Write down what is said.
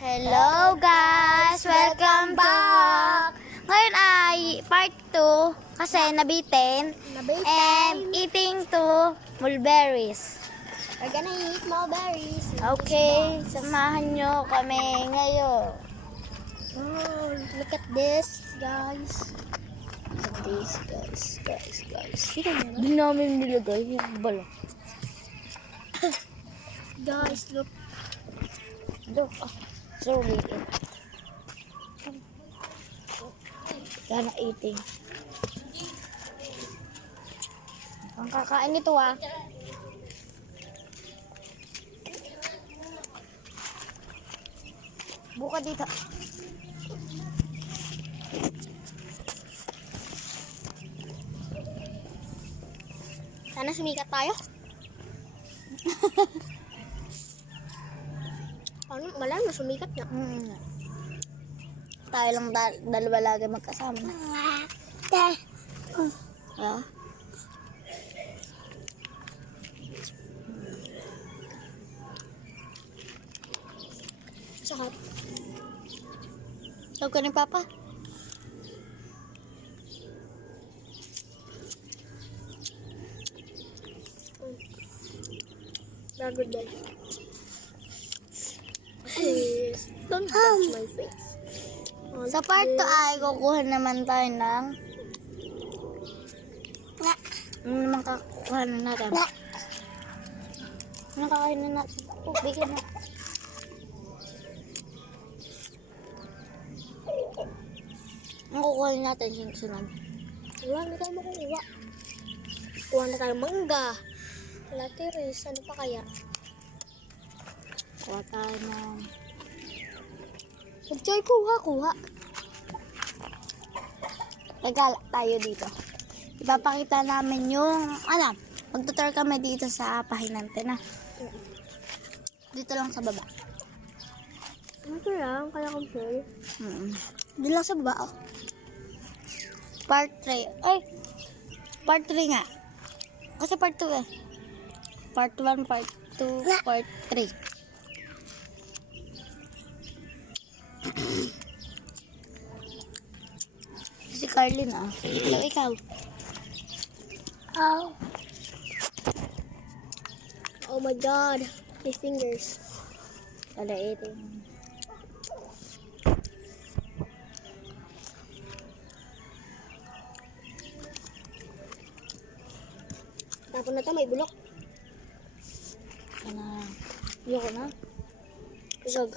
Hello guys! Welcome back! Ngayon ay part 2 kasi nabitin and eating to mulberries. We're gonna eat mulberries. Okay, samahan nyo kami ngayon. Oh, look at this, guys. Look at this, guys. Kita niyo ba? Di namin nilagay yung balok. Guys, look. Look, sorry. Gana eating. Ang kakain nito Buka dito. Sana sumikat tayo. Ano, malam na sumikat na. Tayo lang dalawa lagi magkasama na. Yeah. Sakap. Tawag ka ni Papa. Very good day. Please, don't touch my face. Sa part 2 ay kukuha naman tayo ng ano naman kakuha na natin? Ano kakain na natin? Bigyan na. Ang kukuha natin sunod. Wala na tayo makukuha. Kuha na tayo mangga. Latiris, ano pa kaya? Kuha tayo ng Mag-joy kuha. regala tayo dito. Ipapakita namin yung magtutur kami dito sa pahinante na. Dito lang sa baba. Ito lang, kaya kong sure. Dito lang sa baba, Part 3. Ay! Part 3 nga. Kasi part 2 eh. Part 1, part 2, part 3. Si Carlin Hello, ikaw. Oh my god, my fingers. Kada eating. Tapon na to, may bulok. Sana. Ayoko na. Kusog.